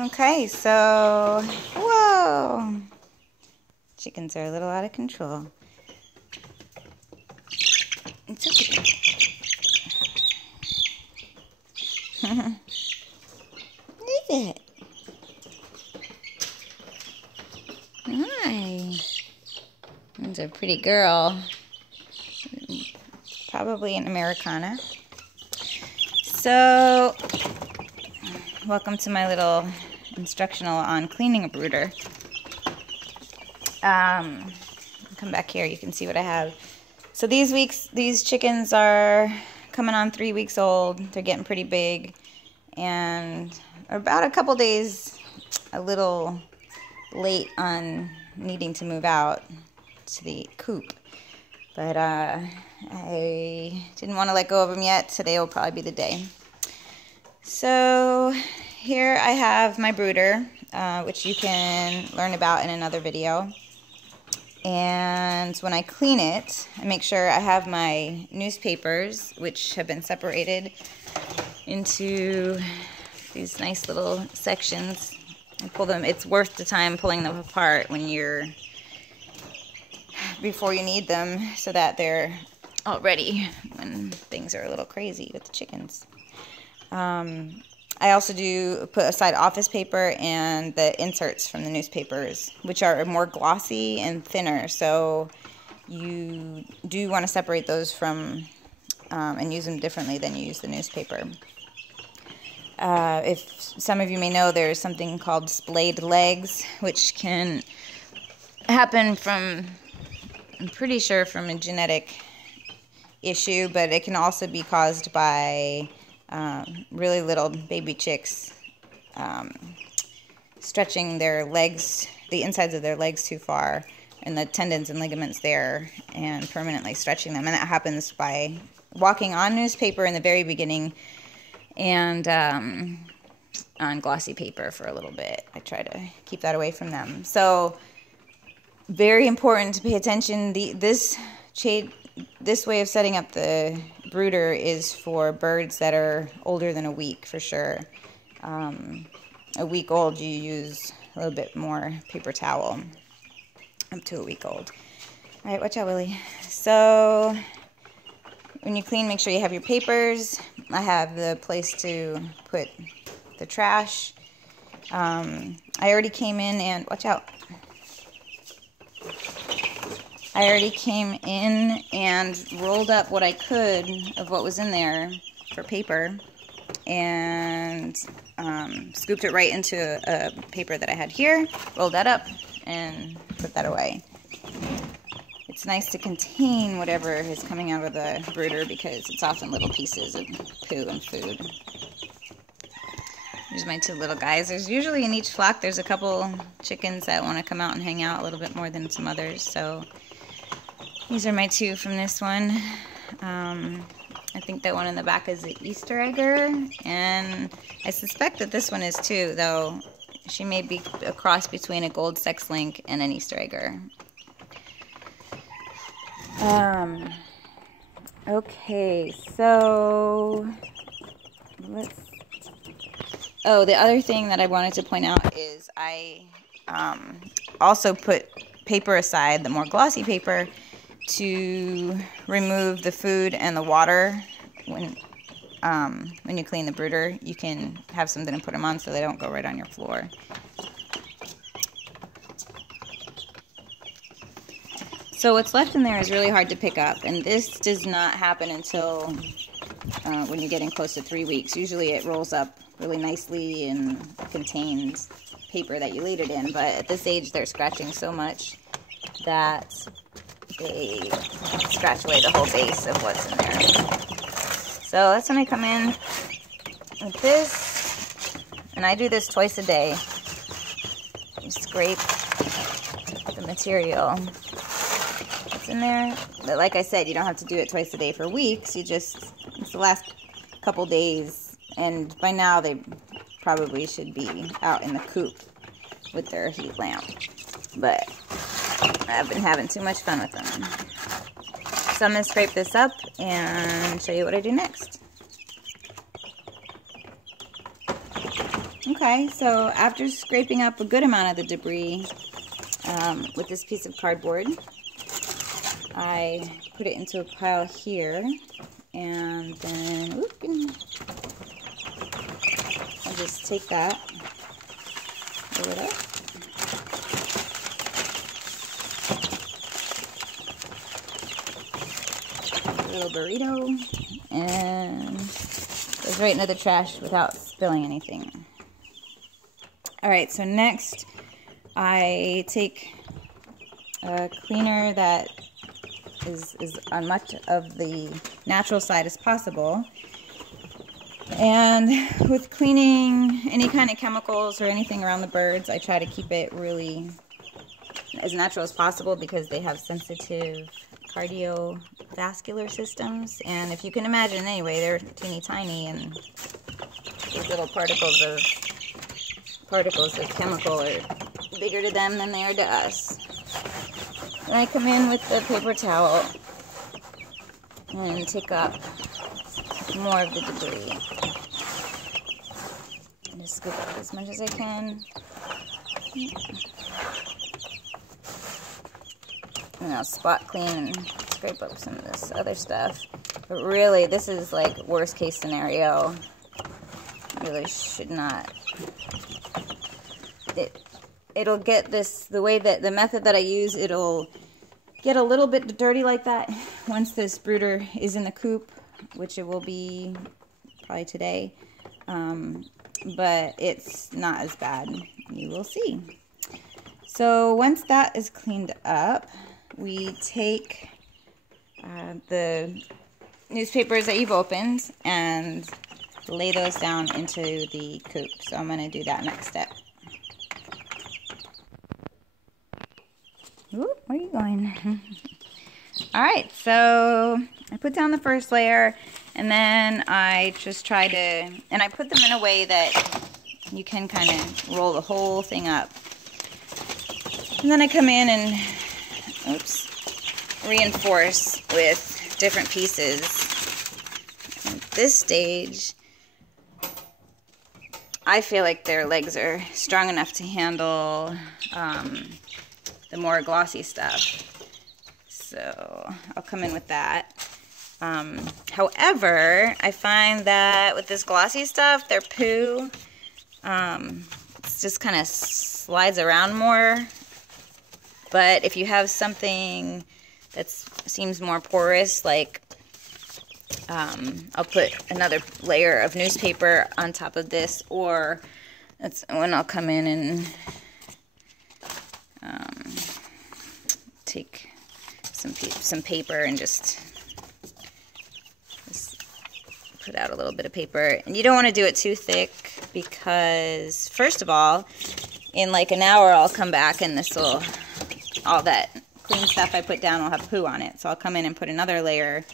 Okay, so, whoa! Chickens are a little out of control. It's okay. What is it? Hi. That's a pretty girl. Probably an Americana. So, welcome to my little instructional on cleaning a brooder. Come back here, you can see what I have. So these chickens are coming on 3 weeks old. They're getting pretty big and are about a couple days a little late on needing to move out to the coop. But I didn't want to let go of them yet. Today will probably be the day. So here I have my brooder, which you can learn about in another video. And when I clean it, I make sure I have my newspapers, which have been separated into these nice little sections. I pull them. It's worth the time pulling them apart before you need them, so that they're all ready when things are a little crazy with the chickens. I also do put aside office paper and the inserts from the newspapers, which are more glossy and thinner. So you do want to separate those from and use them differently than you use the newspaper. If some of you may know, there's something called splayed legs, which can happen from, I'm pretty sure, from a genetic issue, but it can also be caused by really little baby chicks stretching their legs, the insides of their legs too far, and the tendons and ligaments there, and permanently stretching them. And that happens by walking on newspaper in the very beginning and on glossy paper for a little bit. I try to keep that away from them. So very important to pay attention. This way of setting up the brooder is for birds that are older than a week, for sure. A week old, you use a little bit more paper towel. Up to a week old. All right, watch out, Willie. So when you clean, make sure you have your papers. I have the place to put the trash. I already came in and, watch out. I already came in and rolled up what I could of what was in there for paper, and scooped it right into a paper that I had here, rolled that up, and put that away. It's nice to contain whatever is coming out of the brooder because it's often little pieces of poo and food. Here's my two little guys. There's usually in each flock, there's a couple chickens that want to come out and hang out a little bit more than some others, so these are my two from this one. I think that one in the back is the Easter egger, and I suspect that this one is too, though she may be a cross between a gold sex link and an Easter egger. Okay, so the other thing that I wanted to point out is I also put paper aside, the more glossy paper, to remove the food and the water. When you clean the brooder, you can have something to put them on so they don't go right on your floor. So what's left in there is really hard to pick up, and this does not happen until when you're getting close to 3 weeks. Usually it rolls up really nicely and contains paper that you laid it in, but at this age they're scratching so much that they scratch away the whole base of what's in there. So that's when I come in with this, and I do this twice a day. You scrape the material that's in there. But like I said, you don't have to do it twice a day for weeks. It's the last couple days, and by now they probably should be out in the coop with their heat lamp. But I've been having too much fun with them. So I'm going to scrape this up and show you what I do next. Okay, so after scraping up a good amount of the debris with this piece of cardboard, I put it into a pile here, and then I'll just take that, roll it up. A little burrito, and goes right into the trash without spilling anything. Alright, so next I take a cleaner that is on much of the natural side as possible. And with cleaning any kind of chemicals or anything around the birds, I try to keep it really as natural as possible because they have sensitive cardiovascular systems. And if you can imagine anyway, they're teeny tiny, and these little particles of chemical are bigger to them than they are to us. And I come in with the paper towel and take up more of the debris. And just scoop up as much as I can. And I'll spot clean and scrape up some of this other stuff. But really, this is like worst case scenario. Really should not. It'll get this, the way that, the method that I use, it'll get a little bit dirty like that once this brooder is in the coop, which it will be probably today. But it's not as bad. You will see. So once that is cleaned up, we take the newspapers that you've opened and lay those down into the coop. So I'm going to do that next step. Ooh, where are you going? Alright, so I put down the first layer, and then I just try to, and I put them in a way that you can kind of roll the whole thing up. And then I come in and, reinforce with different pieces. At this stage, I feel like their legs are strong enough to handle the more glossy stuff. So I'll come in with that. However, I find that with this glossy stuff, their poo just kind of slides around more. But if you have something that seems more porous, like I'll put another layer of newspaper on top of this, or that's when I'll come in and take some paper and just put out a little bit of paper. And you don't want to do it too thick because, first of all, in like an hour I'll come back and this will, all that clean stuff I put down will have poo on it. So I'll come in and put another layer,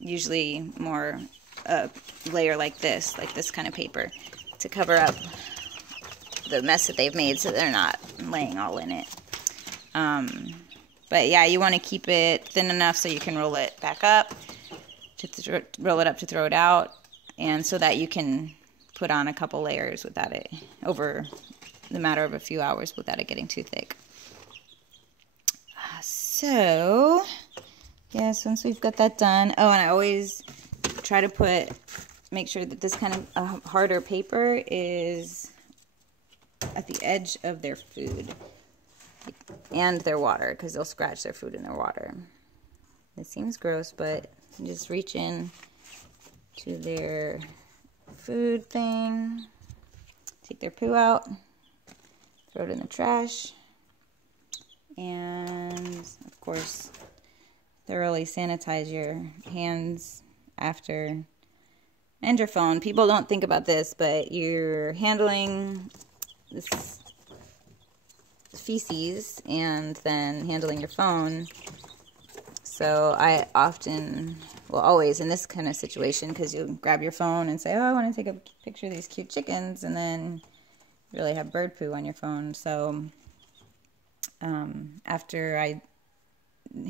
usually more layer like this kind of paper, to cover up the mess that they've made so they're not laying all in it. But yeah, you want to keep it thin enough so you can roll it back up, roll it up to throw it out, and so that you can put on a couple layers without it, over the matter of a few hours, without it getting too thick. So, yes, once we've got that done, oh, and I always try to make sure that this kind of harder paper is at the edge of their food and their water, because they'll scratch their food in their water. It seems gross, but you just reach in to their food thing, take their poo out, throw it in the trash, and of course thoroughly sanitize your hands after, and your phone. People don't think about this, but you're handling this feces and then handling your phone. So I often, well, always in this kind of situation, because you grab your phone and say, oh, I want to take a picture of these cute chickens, and then you really have bird poo on your phone. So after I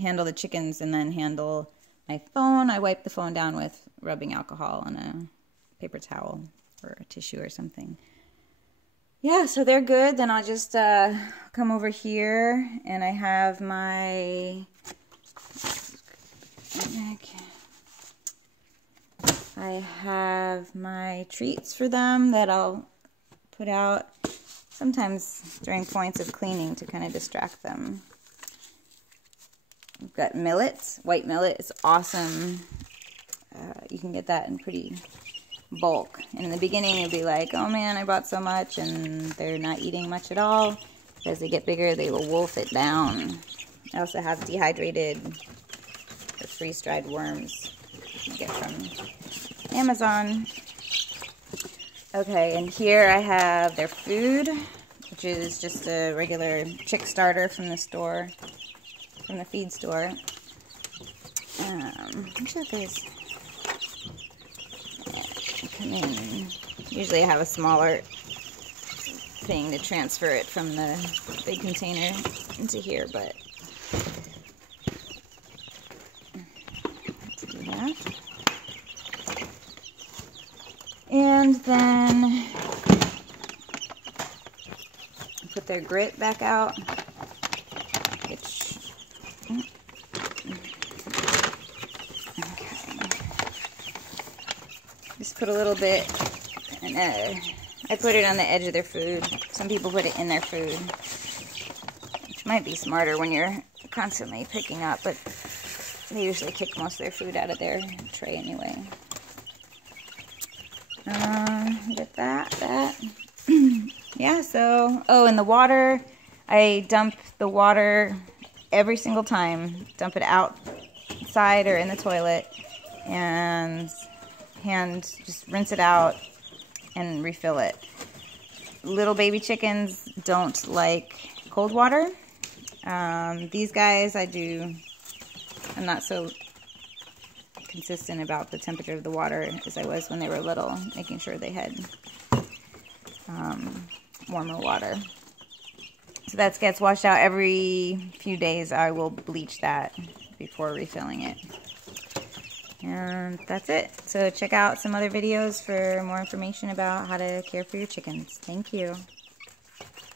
handle the chickens and then handle my phone, I wipe the phone down with rubbing alcohol on a paper towel. or a tissue or something. Yeah, so they're good. Then I'll just come over here, and I have my treats for them that I'll put out sometimes during points of cleaning to kind of distract them. We've got millet, white millet. It's awesome. You can get that in pretty bulk. And in the beginning, you'll be like, oh man, I bought so much, and they're not eating much at all. As they get bigger, they will wolf it down. I also have dehydrated or freeze-dried worms you get from Amazon. Okay, and here I have their food, which is just a regular chick starter from the store, from the feed store. Which of these come in? Usually I have a smaller thing to transfer it from the big container into here, but to do that. And then put their grit back out, which, okay, just put a little bit, and I put it on the edge of their food. Some people put it in their food, which might be smarter when you're constantly picking up, but they usually kick most of their food out of their tray anyway. Get that. Yeah, so, oh, and the water, I dump the water every single time. Dump it outside or in the toilet, and just rinse it out and refill it. Little baby chickens don't like cold water. These guys, I'm not so consistent about the temperature of the water as I was when they were little, making sure they had warmer water. So that gets washed out every few days. I will bleach that before refilling it. And that's it. So check out some other videos for more information about how to care for your chickens. Thank you.